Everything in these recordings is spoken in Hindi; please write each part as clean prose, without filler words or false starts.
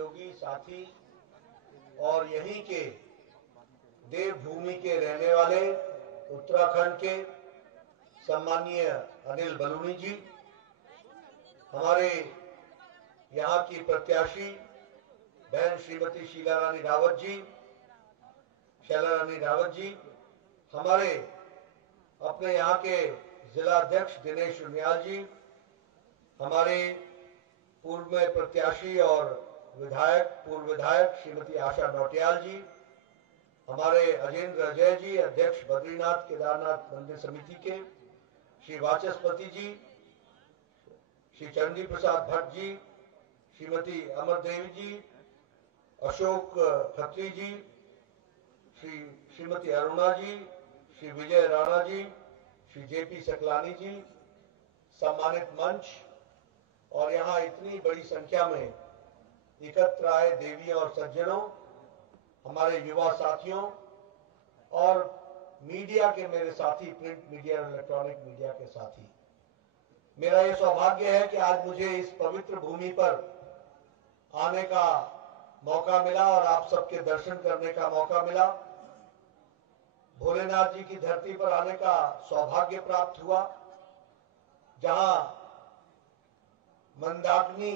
सहयोगी साथी और यहीं के देवभूमि के रहने वाले उत्तराखंड के सम्मानीय अनिल बलूनी जी, हमारे यहाँ की प्रत्याशी बहन श्रीमती शीला रानी रावत जी, हमारे अपने यहाँ के जिला अध्यक्ष दिनेश उनियाल जी, हमारे पूर्व में प्रत्याशी और पूर्व विधायक श्रीमती आशा नौटियाल जी, हमारे अजेंद्र अजय जी, अध्यक्ष बद्रीनाथ केदारनाथ मंदिर समिति के, श्री वाचस्पति जी, श्री चंडी प्रसाद भट्ट जी, श्रीमती अमर देवी जी, अशोक खत्री जी, श्रीमती अरुणा जी, श्री विजय राणा जी, श्री जेपी सकलानी जी, सम्मानित मंच और यहाँ इतनी बड़ी संख्या में एकत्र आए देवियों और सज्जनों, हमारे युवा साथियों और मीडिया के मेरे साथी, प्रिंट मीडिया और इलेक्ट्रॉनिक मीडिया के साथी, मेरा ये सौभाग्य है कि आज मुझे इस पवित्र भूमि पर आने का मौका मिला और आप सबके दर्शन करने का मौका मिला। भोलेनाथ जी की धरती पर आने का सौभाग्य प्राप्त हुआ, जहां मंदाकिनी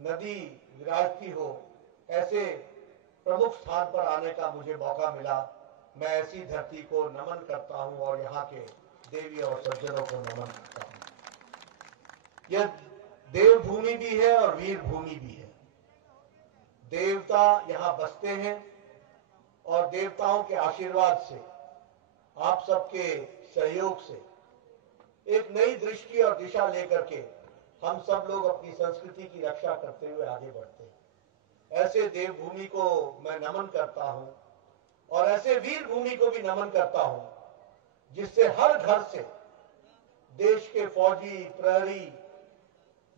नदी विराजती हो, ऐसे प्रमुख स्थान पर आने का मुझे मौका मिला। मैं ऐसी धरती को नमन करता हूं और यहाँ के देवी और सज्जनों को नमन करता हूं। यह देवभूमि भी है और वीर भूमि भी है। देवता यहाँ बसते हैं और देवताओं के आशीर्वाद से, आप सबके सहयोग से एक नई दृष्टि और दिशा लेकर के हम सब लोग अपनी संस्कृति की रक्षा करते हुए आगे बढ़ते हैं। ऐसे देवभूमि को मैं नमन करता हूं और ऐसे वीर भूमि को भी नमन करता हूं, जिससे हर घर से देश के फौजी प्रहरी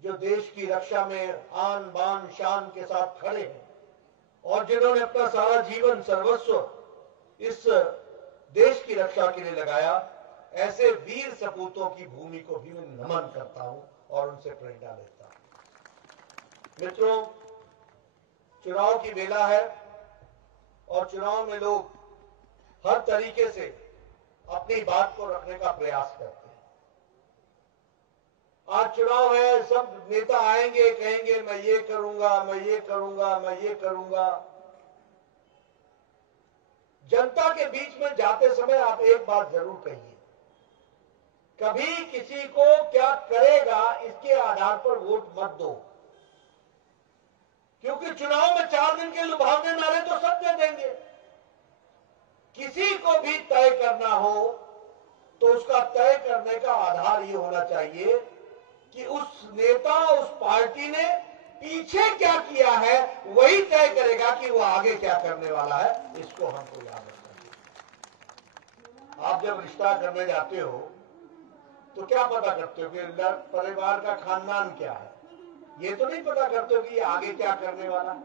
जो देश की रक्षा में आन बान शान के साथ खड़े हैं और जिन्होंने अपना सारा जीवन सर्वस्व इस देश की रक्षा के लिए लगाया, ऐसे वीर सपूतों की भूमि को भी मैं नमन करता हूं और उनसे प्रेरणा लेता हूं। मित्रों, चुनाव की बेला है और चुनाव में लोग हर तरीके से अपनी बात को रखने का प्रयास करते हैं। आज चुनाव है, सब नेता आएंगे, कहेंगे मैं ये करूंगा, मैं ये करूंगा, मैं ये करूंगा। जनता के बीच में जाते समय आप एक बात जरूर कहिए, कभी किसी को क्या करेगा इसके आधार पर वोट मत दो, क्योंकि चुनाव में 4 दिन के लुभावने नारे तो सब दे देंगे। किसी को भी तय करना हो तो उसका तय करने का आधार ये होना चाहिए कि उस नेता, उस पार्टी ने पीछे क्या किया है, वही तय करेगा कि वो आगे क्या करने वाला है। इसको हमको याद रखना चाहिए। आप जब रिश्ता करने जाते हो तो क्या पता करते हो कि परिवार का खानदान क्या है, ये तो नहीं पता करते हो कि ये आगे क्या करने वाला है।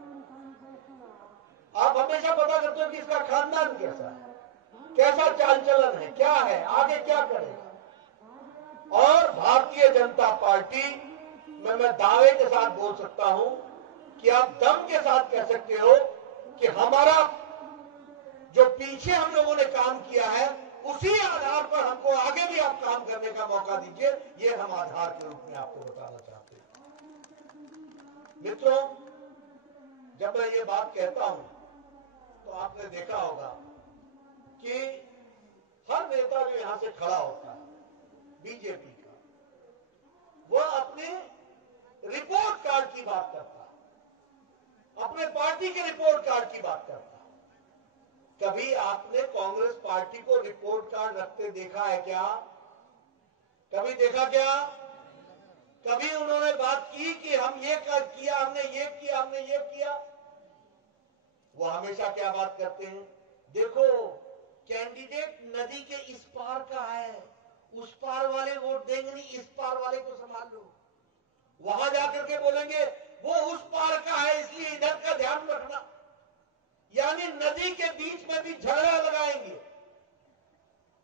आप हमेशा पता करते हो कि इसका खानदान कैसा है, कैसा चाल चलन है, क्या है, आगे क्या करेगा। और भारतीय जनता पार्टी में मैं दावे के साथ बोल सकता हूं कि आप दम के साथ कह सकते हो कि हमारा जो पीछे हम लोगों ने काम किया है, उसी आधार पर हमको आगे भी आप काम करने का मौका दीजिए। ये हम आधार के रूप में आपको बताना चाहते हैं। मित्रों, जब मैं ये बात कहता हूं तो आपने देखा होगा कि हर नेता जो यहां से खड़ा होता है बीजेपी का, वो अपने रिपोर्ट कार्ड की बात करता है, अपने पार्टी के रिपोर्ट कार्ड की बात करता है। कभी आपने कांग्रेस पार्टी को रिपोर्ट कार्ड रखते देखा है क्या? कभी देखा क्या? कभी उन्होंने बात की कि हम ये किया, हमने ये किया, हमने ये किया? वो हमेशा क्या बात करते हैं, देखो कैंडिडेट नदी के इस पार का है, उस पार वाले वोट देंगे नहीं, इस पार वाले को संभाल लो। वहां जाकर के बोलेंगे वो उस पार का है, इसलिए इधर का ध्यान रखना। यानी नदी के बीच में भी झगड़ा लगाएंगे,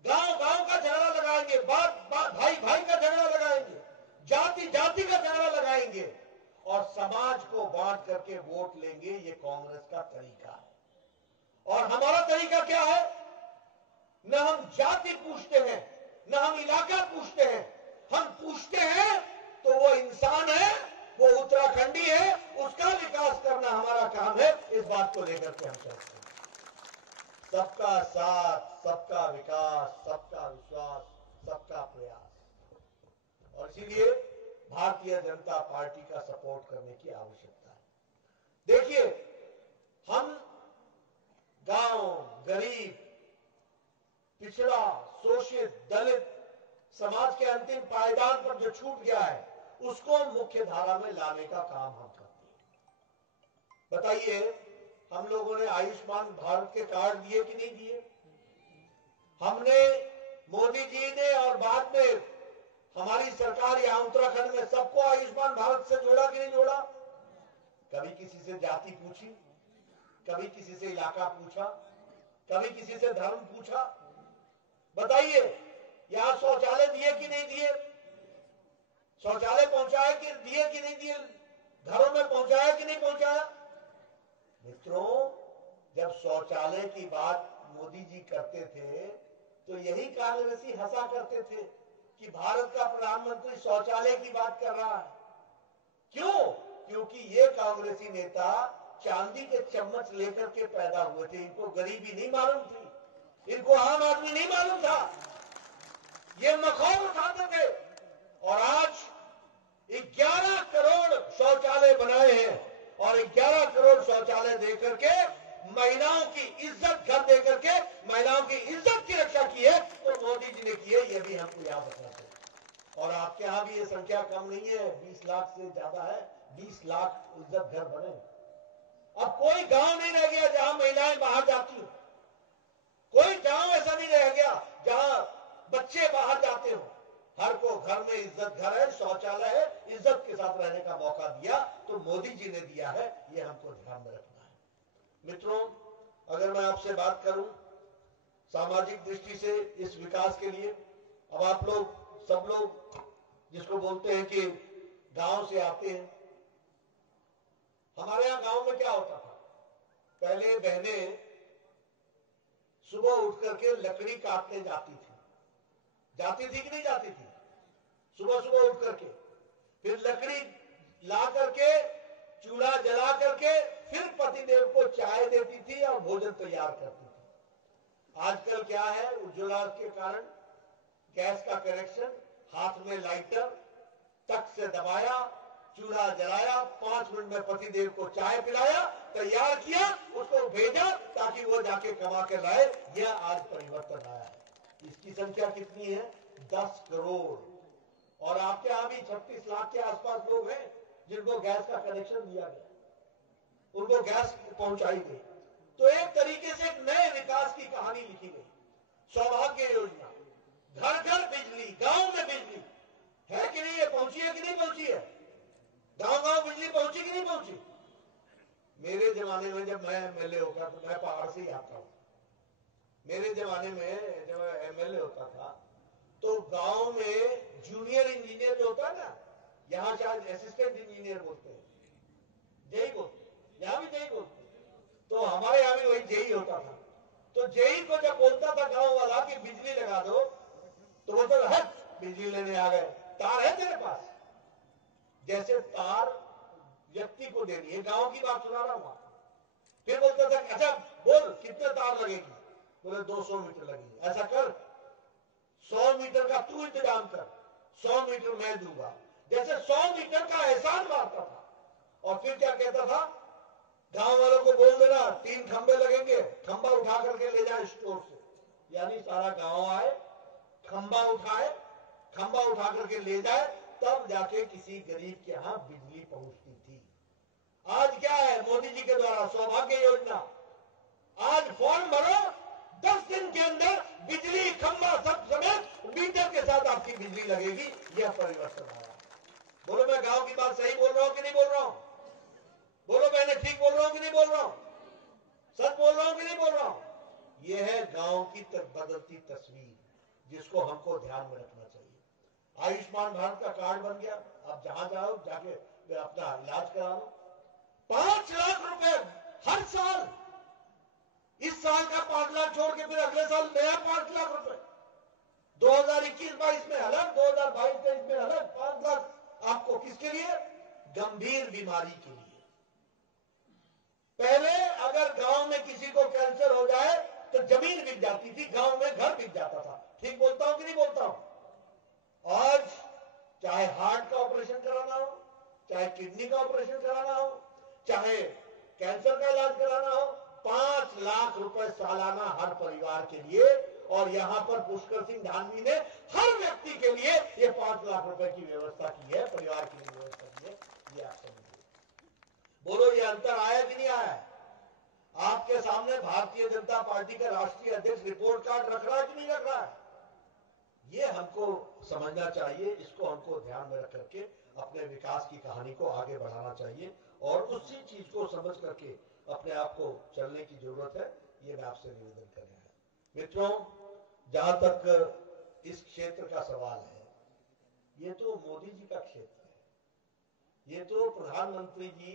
गांव गांव का झगड़ा लगाएंगे, भाई भाई का झगड़ा लगाएंगे, जाति जाति का झगड़ा लगाएंगे और समाज को बांट करके वोट लेंगे, ये कांग्रेस का तरीका है। और हमारा तरीका क्या है? न हम जाति पूछते हैं, न हम इलाका पूछते हैं। हम पूछते हैं तो वो इंसान है, वो उत्तराखंडी है, उसका विकास करना हमारा काम है। इस बात को लेकर के हम चलते हैं। सबका साथ, सबका विकास, सबका विश्वास, सबका प्रयास। और इसीलिए भारतीय जनता पार्टी का सपोर्ट करने की आवश्यकता है। देखिए, हम गांव, गरीब, पिछड़ा, शोषित, दलित समाज के अंतिम पायदान पर जो छूट गया है, उसको मुख्य धारा में लाने का काम हम करते हैं। बताइए, हम लोगों ने आयुष्मान भारत के कार्ड दिए कि नहीं दिए? हमने, मोदी जी ने और बाद में हमारी सरकार यहां उत्तराखंड में सबको आयुष्मान भारत से जोड़ा कि नहीं जोड़ा? कभी किसी से जाति पूछी, कभी किसी से इलाका पूछा, कभी किसी से धर्म पूछा? बताइए, यहां शौचालय दिए कि नहीं दिए? शौचालय पहुंचाए कि दिए कि नहीं दिए? घरों में पहुंचाया कि नहीं पहुंचाया? मित्रों, जब शौचालय की बात मोदी जी करते थे तो यही कांग्रेसी हंसा करते थे कि भारत का प्रधानमंत्री शौचालय की बात कर रहा है। क्यों? क्योंकि ये कांग्रेसी नेता चांदी के चम्मच लेकर के पैदा हुए थे। इनको गरीबी नहीं मालूम थी, इनको आम आदमी नहीं मालूम था। ये मखौल उठाते थे। और आज 11 करोड़ शौचालय बनाए हैं और 11 करोड़ शौचालय देकर के महिलाओं की इज्जत, घर देकर के महिलाओं की इज्जत की रक्षा की है, तो मोदी जी ने की है। ये भी हमको याद रखना चाहिए। और आपके यहां भी ये संख्या कम नहीं है, 20 लाख से ज्यादा है। 20 लाख इज्जत घर बने। अब कोई गांव नहीं रह गया जहां महिलाएं बाहर जाती हो। कोई गांव ऐसा नहीं रह गया जहां बच्चे बाहर जाते हो। हर को घर में इज्जत घर है, शौचालय है, इज्जत के साथ रहने का मौका दिया तो मोदी जी ने दिया है। ये हमको ध्यान में रखना है। मित्रों, अगर मैं आपसे बात करूं सामाजिक दृष्टि से इस विकास के लिए, अब आप लोग सब लोग जिसको बोलते हैं कि गांव से आते हैं, हमारे यहां गांव में क्या होता था? पहले बहनें सुबह उठ करके लकड़ी काटने जाती थी कि नहीं जाती थी? सुबह सुबह उठ करके फिर लकड़ी ला करके चूल्हा जला करके फिर पतिदेव को चाय देती थी और भोजन तैयार करती थी। आजकल क्या है, उज्ज्वला के कारण गैस का कनेक्शन, हाथ में लाइटर, तक से दबाया, चूल्हा जलाया, 5 मिनट में पतिदेव को चाय पिलाया, तैयार किया, उसको भेजा ताकि वो जाके कमा के लाए। यह आज परिवर्तन आया है। इसकी संख्या कितनी है? 10 करोड़। और आपके यहां भी 36 लाख के आसपास लोग हैं जिनको गैस का कनेक्शन दिया गया, उनको गैस पहुंचाई गई। तो एक तरीके से एक नए विकास की कहानी लिखी गई। सौभाग्य योजना, घर घर बिजली, गांव में बिजली है कि नहीं? पहुंची है कि नहीं पहुंची है? गांव गांव बिजली पहुंची कि नहीं पहुंची? मेरे जमाने में जब मैं एमएलए होता, तो मैं पहाड़ से ही आता हूं। मेरे जमाने में जब एमएलए होता था तो गांव में जूनियर इंजीनियर जो होता है ना, यहां शायद असिस्टेंट इंजीनियर बोलते हैं, जेई बोलते, यहां भी जेई बोलते, तो हमारे यहां भी वही जेई होता था। तो जेई को जब बोलता था गांव वाला कि बिजली लगा दो, तो बोलता था हट, बिजली लेने आ गए, तार है तेरे पास? जैसे तार व्यक्ति को देनी है, गांव की बात सुना रहा हूं। फिर बोलता था अच्छा बोल कितने तार लगेगी? बोले 200 मीटर लगेगी। ऐसा कर, 100 मीटर का तू इंतजाम कर, 100 मीटर मैं दूंगा। जैसे 100 मीटर का एहसान मारता था। और फिर क्या कहता था, गांव वालों को बोल देना 3 खंबे लगेंगे, खंबा उठा करके ले जाए स्टोर से। यानी सारा गांव आए, खंबा उठाए, खंबा उठा करके ले जाए, तब जाके किसी गरीब के यहां बिजली पहुंचती थी। आज क्या है? मोदी जी के द्वारा सौभाग्य योजना। आज फॉर्म भरो, 10 दिन के अंदर बिजली खंबा सब समेत मीटर के साथ आपकी बिजली लगेगी। यह परिवर्तन आया। बोलो मैं गांव की बात सही बोल रहा हूं कि नहीं बोल रहा हूं? बोलो मैंने ठीक बोल रहा हूं कि नहीं बोल रहा हूं? सच बोल रहा हूं कि नहीं बोल रहा हूं? यह है गांव की बदलती तस्वीर, जिसको हमको ध्यान में रखना चाहिए। आयुष्मान भारत का कार्ड बन गया। अब जहां जाओ जाके अपना इलाज करा लो। 5 लाख रुपए हर साल। इस साल का 5 लाख छोड़ के फिर अगले साल नया 5 लाख रुपए। 2021-22 में अलग, 2022-23 में अलग 5 लाख आपको किसके लिए? गंभीर बीमारी के लिए। पहले अगर गांव में किसी को कैंसर हो जाए तो जमीन बिक जाती थी, गांव में घर बिक जाता था। ठीक बोलता हूं कि नहीं बोलता हूं? आज चाहे हार्ट का ऑपरेशन कराना हो, चाहे किडनी का ऑपरेशन कराना हो, चाहे कैंसर का इलाज कराना हो, 5 लाख रुपए सालाना हर परिवार के लिए। और यहां पर पुष्कर सिंह धामी ने हर व्यक्ति के लिए ये 5 लाख रुपए की व्यवस्था की है, परिवार के लिए व्यवस्था की है। ये आप समझिए। बोलो ये अंतर आया कि नहीं आया? आपके सामने भारतीय जनता पार्टी का राष्ट्रीय अध्यक्ष रिपोर्ट कार्ड रख रहा है कि नहीं रख रहा है? ये हमको समझना चाहिए। इसको हमको ध्यान में रख करके अपने विकास की कहानी को आगे बढ़ाना चाहिए और उसी चीज को समझ करके अपने आप को चलने की जरूरत है। ये मैं आपसे निवेदन कर रहा हूं। मित्रों, जहां तक इस क्षेत्र का सवाल है, ये तो मोदी जी का क्षेत्र है। ये तो प्रधानमंत्री जी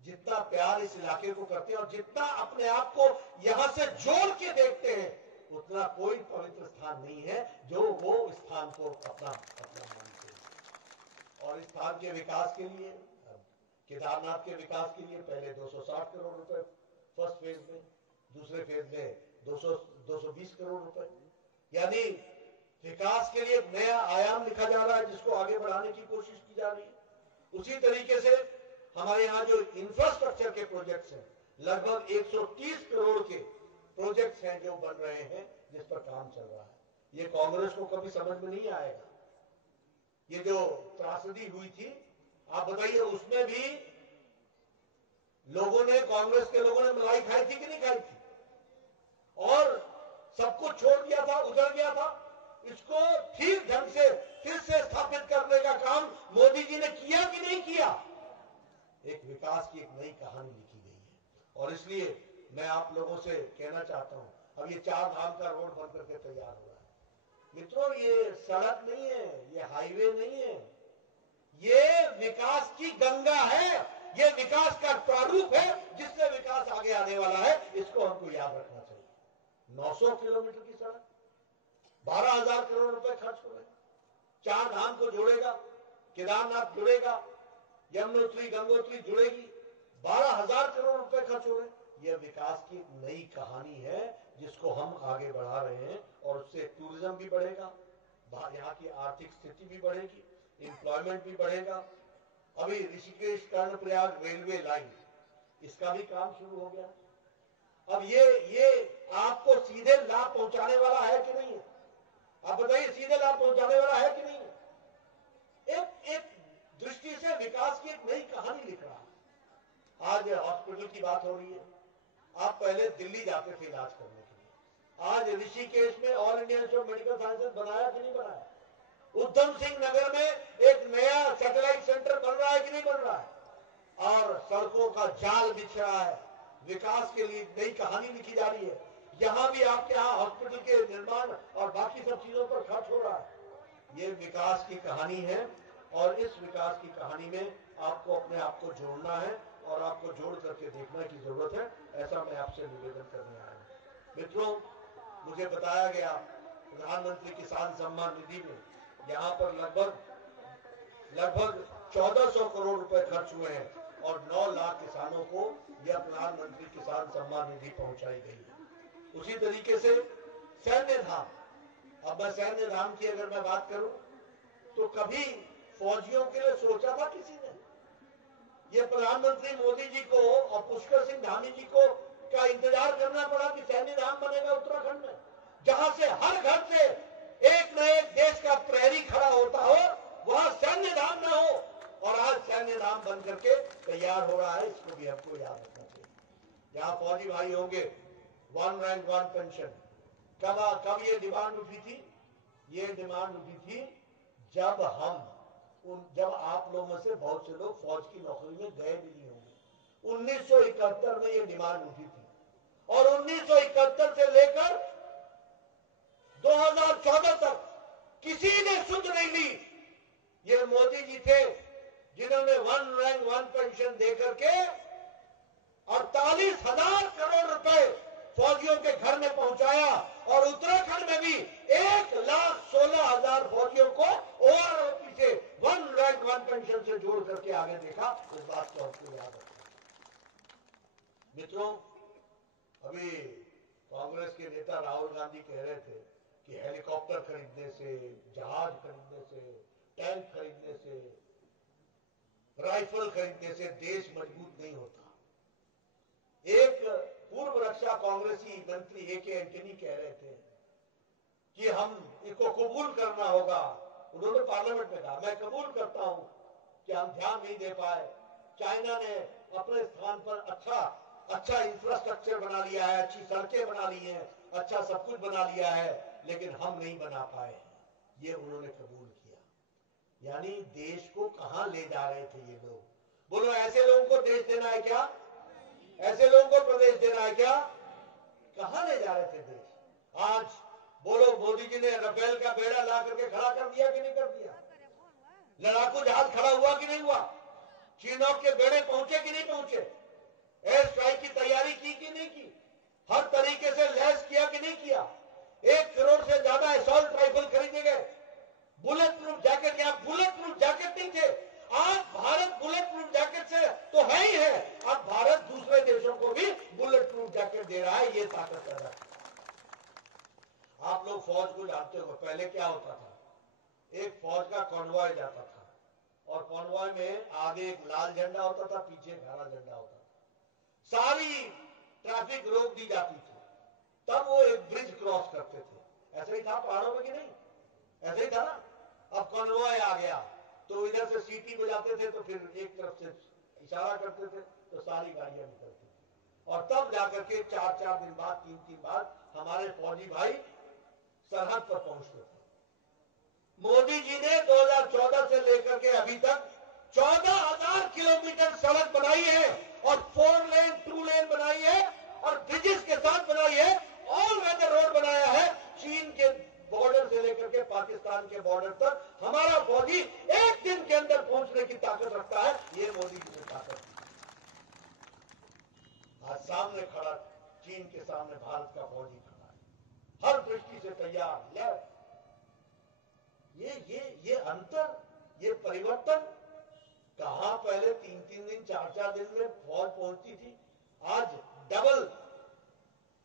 जितना प्यार इस इलाके को करते हैं और जितना अपने आप को यहां से जोड़ के देखते हैं, उतना कोई पवित्र स्थान नहीं है जो वो स्थान को अपना मानते हैं। और इस स्थान के विकास के लिए, केदारनाथ के विकास के लिए पहले 260 करोड़ रुपए फर्स्ट फेज में, दूसरे फेज में 220 करोड़ रुपए, यानी विकास के लिए एक नया आयाम लिखा जा रहा है जिसको आगे बढ़ाने की कोशिश की जा रही है। उसी तरीके से हमारे यहाँ जो इंफ्रास्ट्रक्चर के प्रोजेक्ट्स हैं, लगभग 130 करोड़ के प्रोजेक्ट्स हैं जो बन रहे हैं, जिस पर काम चल रहा है। ये कांग्रेस को कभी समझ में नहीं आएगा। ये जो त्रासदी हुई थी, आप बताइए, उसमें भी लोगों ने, कांग्रेस के लोगों ने मलाई खाई थी कि नहीं खाई थी? और सब कुछ छोड़ दिया था, उजड़ गया था। इसको ठीक ढंग से फिर से स्थापित करने का काम मोदी जी ने किया कि नहीं किया? एक विकास की एक नई कहानी लिखी गई है। और इसलिए मैं आप लोगों से कहना चाहता हूं, अब ये 4 धाम का रोड बन करके तैयार हो रहा है। मित्रों, ये सड़क नहीं है, ये हाईवे नहीं है, ये विकास की गंगा है। ये विकास का प्रारूप है जिससे विकास आगे आने वाला है। इसको हमको याद रखना चाहिए। 900 किलोमीटर की सड़क, 12,000 करोड़ रुपए खर्च हो रहे, 4 धाम को जोड़ेगा, केदारनाथ जुड़ेगा, यमुनोत्री गंगोत्री जुड़ेगी, 12,000 करोड़ रुपए खर्च हो रहे। यह विकास की नई कहानी है जिसको हम आगे बढ़ा रहे हैं और उससे टूरिज्म भी बढ़ेगा, यहाँ की आर्थिक स्थिति भी बढ़ेगी, एम्प्लॉयमेंट भी बढ़ेगा। अभी ऋषिकेश कर्णप्रयाग रेलवे लाइन, इसका भी काम शुरू हो गया। अब ये आपको सीधे लाभ पहुंचाने वाला है कि नहीं है? आप बताइए, सीधे लाभ पहुंचाने वाला है कि नहीं है? एक दृष्टि से विकास की एक नई कहानी लिख रहा है। आज हॉस्पिटल की बात हो रही है। आप पहले दिल्ली जाते थे इलाज करने के लिए, आज ऋषिकेश में all India institute of medical sciences बनाया कि नहीं बनाया? उधम सिंह नगर में एक नया सैटेलाइट सेंटर बन रहा है कि नहीं बन रहा है? और सड़कों का जाल बिछ रहा है। विकास के लिए नई कहानी लिखी जा रही है। यहां भी आपके यहाँ हॉस्पिटल के निर्माण और बाकी सब चीजों पर खर्च हो रहा है। ये विकास की कहानी है और इस विकास की कहानी में आपको अपने आप को जोड़ना है और आपको जोड़ करके देखने की जरूरत है। ऐसा मैं आपसे निवेदन करने आया हूं। मित्रों, मुझे बताया गया प्रधानमंत्री किसान सम्मान निधि में यहाँ पर लगभग 1400 करोड़ रुपए खर्च हुए हैं और 9 लाख किसानों को यह प्रधानमंत्री किसान सम्मान निधि पहुंचाई गई है। उसी तरीके से सैन्य धाम, अब मैं सैन्य धाम की अगर मैं बात करूं तो कभी फौजियों के लिए सोचा था किसी ने? ये प्रधानमंत्री मोदी जी को और पुष्कर सिंह धामी जी को का इंतजार करना पड़ा कि सैन्य धाम बनेगा उत्तराखंड में, जहां से हर घर से एक न एक देश का प्रहरी खड़ा होता हो, वहां सैन्य धाम न हो। और आज सैन्य धाम बन करके तैयार हो रहा है। इसको भी हमको याद रखना चाहिए। यहाँ फौजी भाई होंगे, 1 रैंक 1 पेंशन, कब ये डिमांड उठी थी? ये डिमांड उठी थी जब आप लोगों में से बहुत से लोग फौज की नौकरी में गए भी नहीं होंगे। 1971 में ये डिमांड उठी थी और 1971 से लेकर 2014 तक किसी ने सुध नहीं ली। ये मोदी जी थे जिन्होंने वन रैंक वन पेंशन देकर के 48,000 करोड़ रुपए फौजियों के घर में पहुंचाया और उत्तराखंड में भी 1,16,000 फौजियों को ओआरओपी से वन रैंक वन पेंशन से जोड़ करके आगे देखा। इस बात को आपको याद रखना। मित्रों, अभी कांग्रेस के नेता राहुल गांधी कह रहे थे कि हेलीकॉप्टर खरीदने से, जहाज खरीदने से, टैंक खरीदने से, राइफल खरीदने से देश मजबूत नहीं होता। एक पूर्व रक्षा कांग्रेसी मंत्री ए.के. एंटनी कह रहे थे कि हम इसको कबूल करना होगा। उन्होंने पार्लियामेंट में कहा, मैं कबूल करता हूं कि हम ध्यान नहीं दे पाए। चाइना ने अपने स्थान पर अच्छा इंफ्रास्ट्रक्चर बना लिया है, अच्छी सड़कें बना ली हैं, अच्छा सब कुछ बना लिया है, लेकिन हम नहीं बना पाए। ये उन्होंने कबूल किया। यानी देश को कहां ले जा रहे थे ये लोग? बोलो, ऐसे लोगों को देश देना है क्या? ऐसे लोगों को प्रदेश देना है क्या? कहां ले जा रहे थे देश? आज बोलो, मोदी जी ने राफेल का बेड़ा ला करके खड़ा कर दिया कि नहीं कर दिया? लड़ाकू जहाज खड़ा हुआ कि नहीं हुआ? चीनों के बेड़े पहुंचे कि नहीं पहुंचे? एयर स्ट्राइक की तैयारी की कि नहीं की? हर तरीके से लैस किया कि नहीं किया? 1 करोड़ से ज्यादा असॉल्ट राइफल खरीदे गए। बुलेट प्रूफ जैकेट, यहां बुलेट प्रूफ जैकेट नहीं थे। आज भारत बुलेट प्रूफ जैकेट से तो है ही है, अब भारत दूसरे देशों को भी बुलेट प्रूफ जैकेट दे रहा है। ये ताकत है। आप लोग फौज को जानते हो, पहले क्या होता था? एक फौज का कॉन्वॉय जाता था और कॉन्वॉय में आगे एक लाल झंडा होता था, पीछे एक हरा झंडा होता था। सारी ट्रैफिक रोक दी जाती थी, तब वो एक ब्रिज क्रॉस करते थे। ऐसे ही था पहाड़ों में कि नहीं? ऐसे ही था ना। अब कॉन्वॉय आ गया तो इधर से सीटी बजाते थे, तो फिर एक तरफ से इशारा करते थे तो सारी गाड़ियां निकलती थी। और तब जाकर के 4-4 दिन बाद, 3-3 बाद हमारे फौजी भाई सरहद पर पहुंचते थे। मोदी जी ने 2014 से लेकर के अभी तक 14,000 किलोमीटर सड़क बनाई है और 4 लेन 2 लेन बनाई है और ब्रिजेस के साथ बनाई है। ऑल वेदर रोड बनाया है। चीन के बॉर्डर से लेकर के पाकिस्तान के बॉर्डर तक हमारा फौजी एक दिन के अंदर पहुंचने की ताकत रखता है। ये मोदी जी ने ताकत दी। आज सामने खड़ा, चीन के सामने भारत का फौजी खड़ा है, हर दृष्टि से तैयार। ये अंतर, ये परिवर्तन कहां पहले 3-3 दिन, 4-4 दिन में फौज पहुंचती थी, आज डबल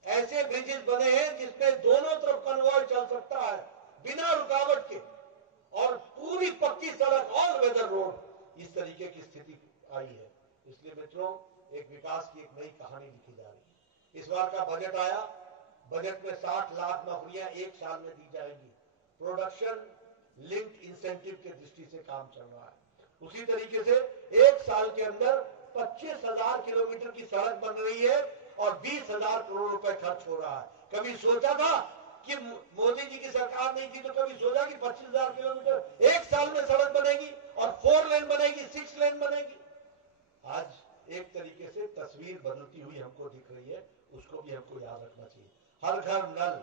ऐसे ब्रिजेस बने हैं जिसमें दोनों तरफ कन्वॉय चल सकता है बिना रुकावट के, और पूरी पक्की सड़क, ऑल वेदर रोड। इस तरीके की स्थिति आई है। इसलिए मित्रों, एक विकास की एक नई कहानी लिखी जा रही है। इस बार का बजट आया, बजट में 60 लाख नौकरियां 1 साल में दी जाएगी। प्रोडक्शन लिंक्ड इंसेंटिव के दृष्टि से काम चल रहा है। उसी तरीके से 1 साल के अंदर 25,000 किलोमीटर की सड़क बन रही है और 20,000 करोड़ रुपए खर्च हो रहा है। कभी सोचा था कि मोदी जी की सरकार नहीं थी तो कभी सोचा कि 25,000 किलोमीटर 1 साल में सड़क बनेगी और 4 लेन बनेगी, 6 लेन बनेगी? आज एक तरीके से तस्वीर बदलती हुई हमको दिख रही है, उसको भी हमको याद रखना चाहिए। हर घर नल,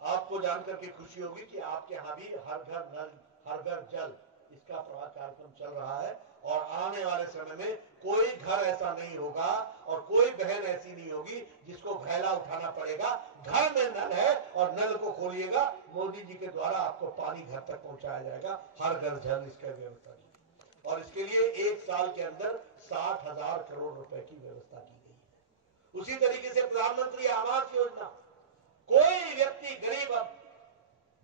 आपको जानकर के खुशी होगी कि आपके यहां भी हर घर नल, हर घर जल, इसका कार्यक्रम चल रहा है। और आने वाले समय में कोई घर ऐसा नहीं होगा और कोई बहन ऐसी नहीं होगी जिसको घैला उठाना पड़ेगा। घर में नल है और नल को खोलिएगा, मोदी जी के द्वारा आपको पानी घर तक पहुंचाया जाएगा। हर घर जल, इसका व्यवस्था की, और इसके लिए 1 साल के अंदर 60,000 करोड़ रुपए की व्यवस्था की गई है। उसी तरीके से प्रधानमंत्री आवास योजना, कोई व्यक्ति गरीब अब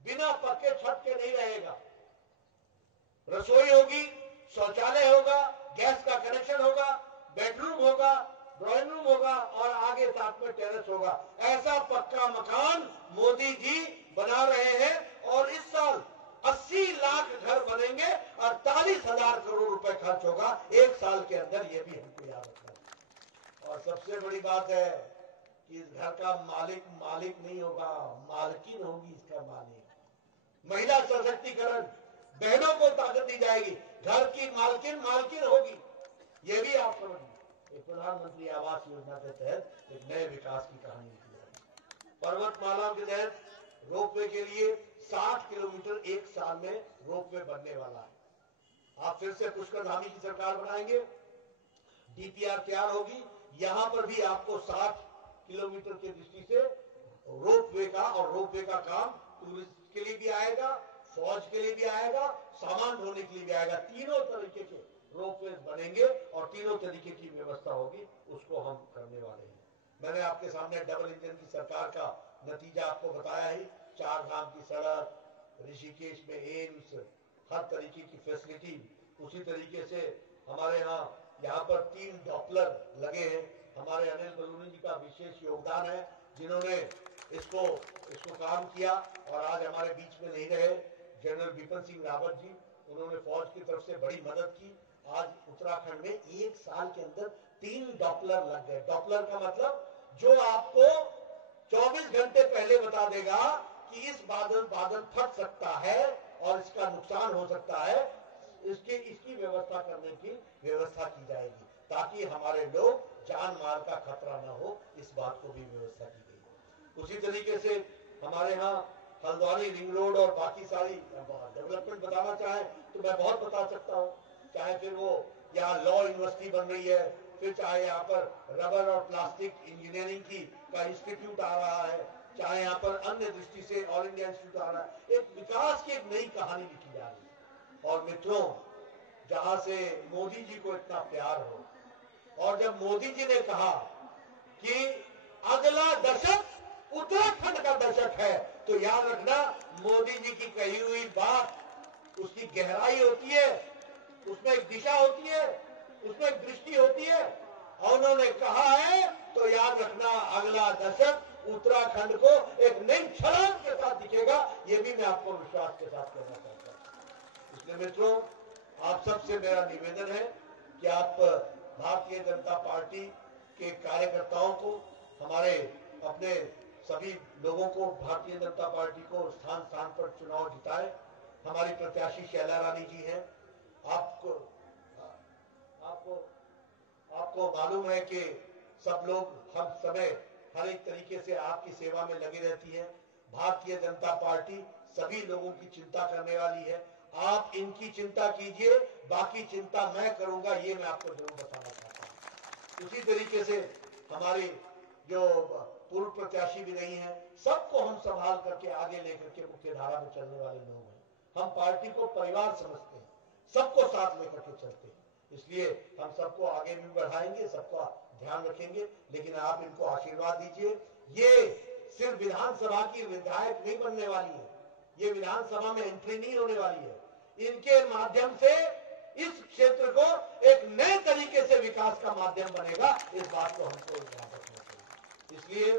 बिना पक्के छत के नहीं रहेगा। रसोई होगी, शौचालय होगा, गैस का कनेक्शन होगा, बेडरूम होगा, ड्राइंग रूम होगा और आगे साथ में टेरेस होगा। ऐसा पक्का मकान मोदी जी बना रहे हैं और इस साल 80 लाख घर बनेंगे, 48,000 करोड़ रुपए खर्च होगा 1 साल के अंदर। ये भी हमको याद रखना है। और सबसे बड़ी बात है कि इस घर का मालिक नहीं होगा, मालकिन होगी इसका मालिक। महिला सशक्तिकरण, बहनों को ताकत दी जाएगी, घर की मालकिन होगी। ये भी आप समझिए, प्रधानमंत्री आवास योजना के तहत एक नए विकास की कहानी लिखी जाएगी। पर्वतमाला के तहत रोपवे के लिए 60 किलोमीटर 1 साल में रोपवे बनने वाला है। आप फिर से पुष्कर धामी की सरकार बनाएंगे, डीपीआर तैयार होगी, यहां पर भी आपको 60 किलोमीटर की दृष्टि से रोपवे का, और रोपवे का काम टूरिस्ट के लिए भी आएगा, फौज के लिए भी आएगा, सामान ढोने के लिए भी आएगा। तीनों तरीके के रोपवे बनेंगे और तीनों तरीके की व्यवस्था होगी, उसको हम करने वाले हैं। मैंने आपके सामने डबल इंजन की सरकार का नतीजा आपको बताया ही, 4 धाम की सड़क, ऋषिकेश में एम्स, हर तरीके की फैसिलिटी। उसी तरीके से हमारे यहाँ पर 3 डॉपलर लगे हैं। हमारे अनिल बलूनी जी का विशेष योगदान है, जिन्होंने इसको काम किया, और आज हमारे बीच में नहीं रहे जनरल बिपिन सिंह रावत जी, उन्होंने फौज की तरफ से बड़ी मदद की। आज उत्तराखंड में 1 साल के अंदर 3 डॉपलर लग गए। डॉपलर का मतलब जो आपको 24 घंटे पहले बता देगा कि इस बादल फट सकता है और इसका नुकसान हो सकता है, इसकी व्यवस्था करने की व्यवस्था की जाएगी, ताकि हमारे लोग जान माल का खतरा न हो, इस बात को भी व्यवस्था की गई। उसी तरीके से हमारे यहाँ हल्द्वानी रिंग रोड और बाकी सारी डेवलपमेंट बताना चाहे तो मैं बहुत बता सकता हूँ। चाहे फिर वो यहाँ लॉ यूनिवर्सिटी बन रही है, फिर चाहे यहाँ पर रबर और प्लास्टिक इंजीनियरिंग का इंस्टीट्यूट आ रहा है, चाहे यहाँ पर अन्य दृष्टि से ऑल इंडिया इंस्टीट्यूट आ रहा है। एक विकास की एक नई कहानी लिखी जा रही है। और मित्रों, जहां से मोदी जी को इतना प्यार हो, और जब मोदी जी ने कहा कि अगला दशक उत्तराखंड का दशक है, तो याद रखना मोदी जी की कही हुई बात, उसकी गहराई होती है, उसमें एक दिशा होती है, उसमें एक दृष्टि होती है, और उन्होंने कहा है तो याद रखना अगला दशक उत्तराखंड को एक नई छलांग के साथ दिखेगा। ये भी मैं आपको विश्वास के साथ कहना चाहता हूं। इसलिए मित्रों, आप सबसे मेरा निवेदन है कि आप भारतीय जनता पार्टी के कार्यकर्ताओं को, हमारे अपने सभी लोगों को, भारतीय जनता पार्टी को स्थान स्थान पर चुनाव जिताए। हमारी प्रत्याशी शैला रानी जी हैं। आपको मालूम है कि सब लोग हर समय हर एक तरीके से आपकी सेवा में लगी रहती है। भारतीय जनता पार्टी सभी लोगों की चिंता करने वाली है। आप इनकी चिंता कीजिए, बाकी चिंता मैं करूंगा, ये मैं आपको जरूर बताना चाहता हूं। उसी तरीके से हमारी जो पूर्व प्रत्याशी भी नहीं है, सबको हम संभाल करके आगे लेकर के मुख्य धारा में चलने वाले लोग हैं। हम पार्टी को परिवार समझते हैं, सबको साथ लेकर के चलते हैं। इसलिए हम सबको आगे भी बढ़ाएंगे, सबका ध्यान रखेंगे, लेकिन आप इनको आशीर्वाद दीजिए। ये सिर्फ विधानसभा की विधायक नहीं बनने वाली है, ये विधानसभा में एंट्री नहीं होने वाली है। इनके माध्यम से इस क्षेत्र को एक नए तरीके से विकास का माध्यम बनेगा, इस बात को हमको ध्यान रखना चाहिए। इसलिए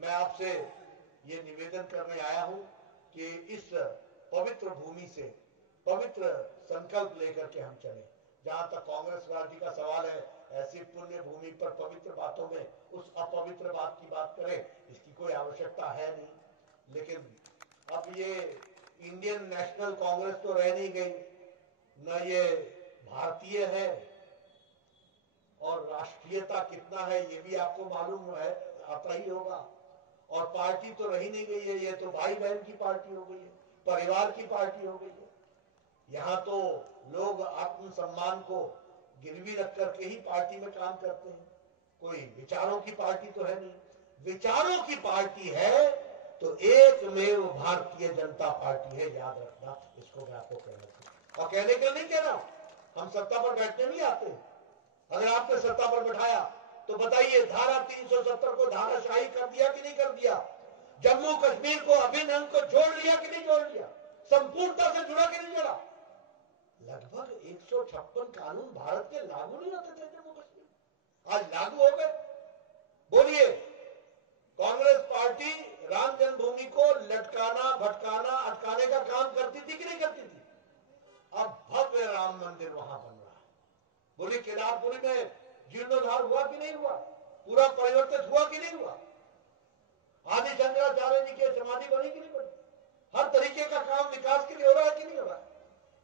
मैं आपसे ये निवेदन करने आया हूं कि इस पवित्र भूमि से पवित्र संकल्प लेकर के हम चलें। जहां तक कांग्रेस पार्टी का सवाल है, ऐसी पुण्य भूमि पर पवित्र बातों में उस अपवित्र बात की बात करें, इसकी कोई आवश्यकता है नहीं। लेकिन अब ये इंडियन नेशनल कांग्रेस तो रह नहीं गई, न ये भारतीय है, और राष्ट्रीयता कितना है ये भी आपको मालूम है, आता ही होगा। और पार्टी तो रही नहीं गई है, ये तो भाई बहन की पार्टी हो गई है, परिवार की पार्टी हो गई है। यहाँ तो लोग आत्मसम्मान को गिरवी रख करके ही पार्टी में काम करते हैं, कोई विचारों की पार्टी तो है नहीं। विचारों की पार्टी है तो एकमेव भारतीय जनता पार्टी है, याद रखना। इसको मैं आपको कहना चाहिए, और कहने के लिए नहीं कह रहा हूं, हम सत्ता पर बैठने नहीं आते। अगर आपने सत्ता पर बैठाया तो बताइए, धारा 370 को धाराशाही कर दिया कि नहीं कर दिया? जम्मू कश्मीर को, अभिन्न अंग को जोड़ लिया कि नहीं जोड़ लिया? संपूर्णता से जुड़ा कि नहीं जुड़ा? लगभग 156 कानून भारत के लागू नहीं होते थे जम्मू कश्मीर, आज लागू हो गए। बोलिए, कांग्रेस पार्टी राम जन्मभूमि को लटकाना, भटकाना, अटकाने का काम करती थी कि नहीं करती थी? अब भव्य राम मंदिर वहां बन रहा है। बोलिए, केदारपुरी में जीर्णोद्धार हुआ कि नहीं हुआ? पूरा परिवर्तित हुआ कि नहीं हुआ? आदि शंकराचार्य जी की समाधि बनी कि नहीं बनी? हर तरीके का काम विकास के लिए हो रहा है कि नहीं हो रहा है?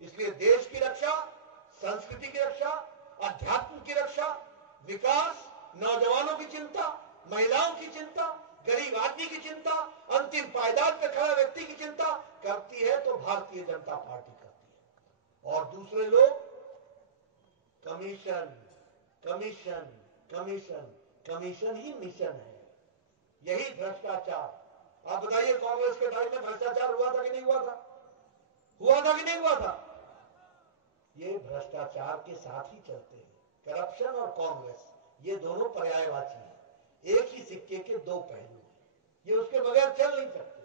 इसलिए देश की रक्षा, संस्कृति की रक्षा, अध्यात्म की रक्षा, विकास, नौजवानों की चिंता, महिलाओं की चिंता, गरीब आदमी की चिंता, अंतिम पायदान पर खड़ा व्यक्ति की चिंता करती है तो भारतीय जनता पार्टी करती है। और दूसरे लोग कमीशन कमीशन कमीशन कमीशन ही मिशन है, यही भ्रष्टाचार। आप बताइए कांग्रेस के टाइम में भ्रष्टाचार हुआ था कि नहीं हुआ था? हुआ था कि नहीं हुआ था? ये भ्रष्टाचार के साथ ही चलते हैं। करप्शन और कांग्रेस ये दोनों पर्यायवाची हैं, एक ही सिक्के के दो पहलू हैं, ये उसके बगैर चल नहीं सकते।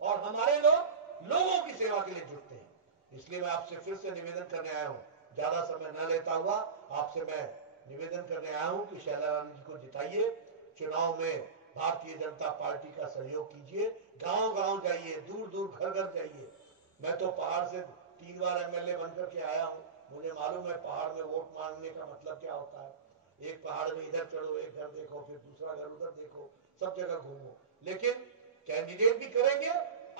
और हमारे लोग लोगों की सेवा के लिए जुटते हैं। इसलिए मैं आपसे फिर से निवेदन करने आया हूं, ज्यादा समय न लेता हुआ आपसे मैं निवेदन करने आया हूं कि शैला रानी जी को जिताइए, चुनाव में भारतीय जनता पार्टी का सहयोग कीजिए, गांव गांव जाइए, दूर दूर घर घर जाइए। मैं तो पहाड़ से 3 बार एमएलए बनकर के आया हूं, मुझे मालूम है पहाड़ में वोट मांगने का मतलब क्या होता है। एक पहाड़ में इधर चढ़ो, एक घर देखो, फिर दूसरा घर उधर देखो, सब जगह घूमो। लेकिन कैंडिडेट भी करेंगे,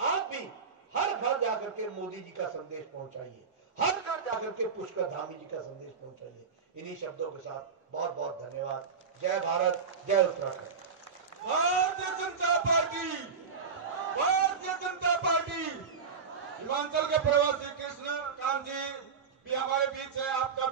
आप भी हर घर जाकर के मोदी जी का संदेश पहुंचाइए, हर घर जाकर के पुष्कर धामी जी का संदेश पहुंचाइए। इन्हीं शब्दों के साथ बहुत बहुत धन्यवाद। जय भारत, जय उत्तराखंड। Bharatiya Janata party, Bharatiya Janata party. हिमाचल के प्रवासी कृष्ण कांत जी भी हमारे बीच है। आपका